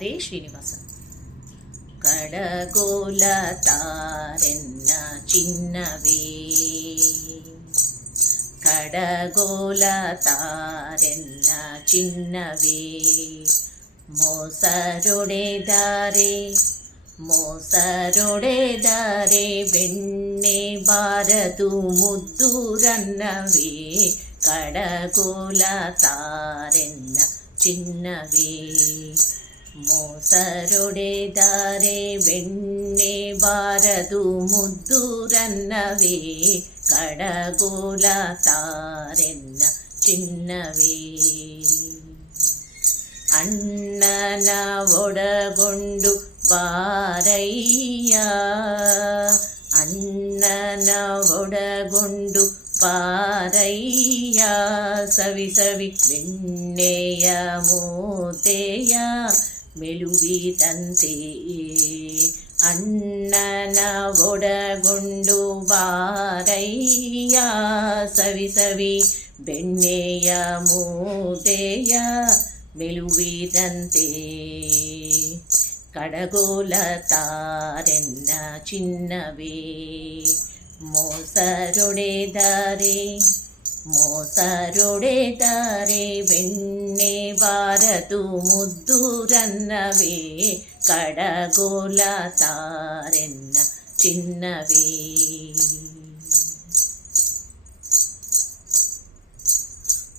ಹರೇ ಶ್ರೀನಿವಾಸ. ಕಡಗೋಲ ತಾರೆನ್ನ ಚಿನ್ನವೇ, ಕಡಗೋಲ ತಾರೆನ್ನ ಚಿನ್ನವೇ, ಮೋಸರೊಡೆದಾರೆ ಮೋಸರೊಡೆದಾರೆ ಬೆಣ್ಣೆ ಬಾರದು ಮುದ್ದು ರನ್ನವೇ, ಕಡಗೋಲ ತಾರೆನ್ನ ಚಿನ್ನವೇ, ಮೋಸರೊಡೆದಾರೆ ಬೆಣ್ಣೆ ಬಾರದು ಮುದ್ದು ರನ್ನವೇ, ಕಡಗೋಲ ತಾರೆನ್ನ ಚಿನ್ನವೇ. ಅಣ್ಣನ ಒಡಗೊಂಡು ಬಾರಯ್ಯ, ಅಣ್ಣನ ಒಡಗೊಂಡು ಬಾರಯ್ಯ, ಸವಿ ಸವಿ ಬೆಣ್ಣೆಯ ಮೂತೆಯ ಮೆಲುವಿದಂತೆ, ಅಣ್ಣನ ಒಡಗೊಂಡು ಬಾರಯ್ಯ, ಸವಿ ಸವಿ ಬೆಣ್ಣೆಯ ಮೂತೆಯ ಮೆಲುವಿದಂತೆ, ಕಡಗೋಲ ತಾರೆನ್ನ ಚಿನ್ನವೇ, ಮೋಸರೊಡೆದಾರೆ ಮೋಸರೊಡೆದಾರೆ ಬೆಣ್ಣೆ ಬಾರದು ಮುದ್ದು ರನ್ನವೇ, ಕಡಗೋಲ ತಾರೆನ್ನ ಚಿನ್ನವೇ.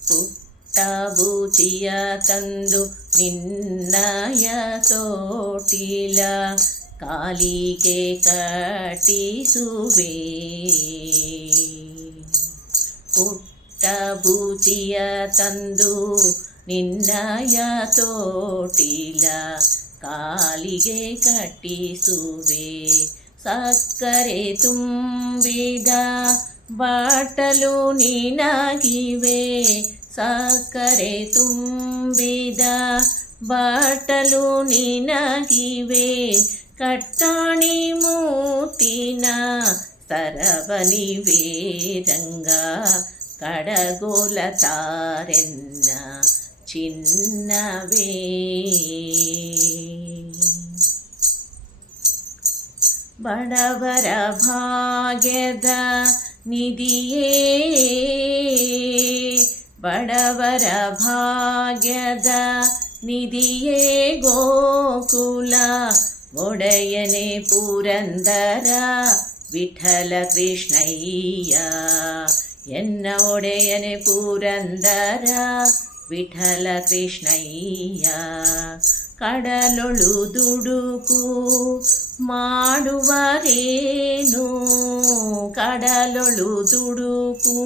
ಪುಟ್ಟಬೂಚಿಯ ತಂದು ನಿನ್ನಯ ತೋಟಿಲ ಕಾಲಿಗೆ ಕಟ್ಟಿಸುವೆ, ಪುಟ್ಟಬೂಚಿಯ ತಂದು ನಿನ್ನಯ ತೋಟಿಲ ಕಾಲಿಗೆ ಕಟ್ಟಿಸುವೆ, ಸಕ್ಕರೆ ತುಂಬಿದ ಬಾಟಲು ನಿನಗಿವೆ, ಸಕ್ಕರೆ ತುಂಬಿದ ಬಾಟಲು ನಿನಗಿವೆ, ಕಟ್ಟಾಣಿ ಮೂತಿನ ಸರಬನಿವೆ ರಂಗ, ಕಡಗೋಲ ತಾರೆನ್ನ ಚಿನ್ನವೇ. ಬಡವರ ಭಾಗ್ಯದ ನಿಧಿಯೇ, ಬಡವರ ಭಾಗ್ಯದ ನಿಧಿಯೇ ಗೋಕುಲ ಒಡೆಯನೆ ಪುರಂದರ ವಿಠಲ ಕೃಷ್ಣಯ್ಯ, ಎನ್ನ ಒಡೆಯನೆ ಪುರಂದರ ವಿಠಲ ಕೃಷ್ಣಯ್ಯ, ಕಡಲೊಳು ದುಡುಕು ಮಾಡುವರೇನು, ಕಡಲೊಳು ದುಡುಕು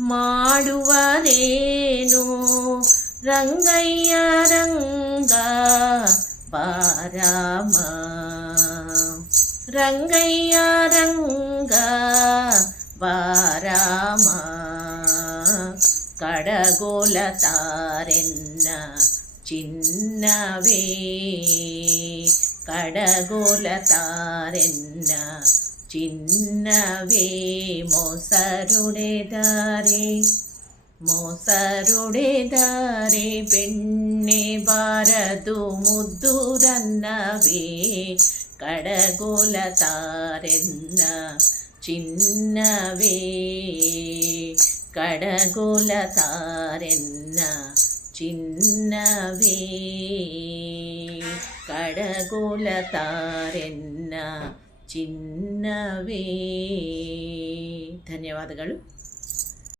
ಮಾಡುವರೇನು, ರಂಗಯ್ಯ ರಂಗ ಬಾರಾಮ, ರಂಗಯ್ಯ ರಂಗ ಬಾರಾಮ, ಕಡಗೋಲ ತಾರೆನ್ನ ಚಿನ್ನವೇ, ಕಡಗೋಲ ತಾರೆನ್ನ ಚಿನ್ನವೇ, ಮೋಸರೊಡೆದಾರೆ ಮೋಸರೊಡೆದಾರೆ ಬೆಣ್ಣೆ ಬಾರದು ಮುದ್ದು ರನ್ನವೇ, ಕಡಗೋಲ ತಾರೆನ್ನ ಚಿನ್ನವೇ, ಕಡಗೋಲ ತಾರೆನ್ನ ಚಿನ್ನವೇ, ಕಡಗೋಲ ತಾರೆನ್ನ ಚಿನ್ನವೇ. ಧನ್ಯವಾದಗಳು.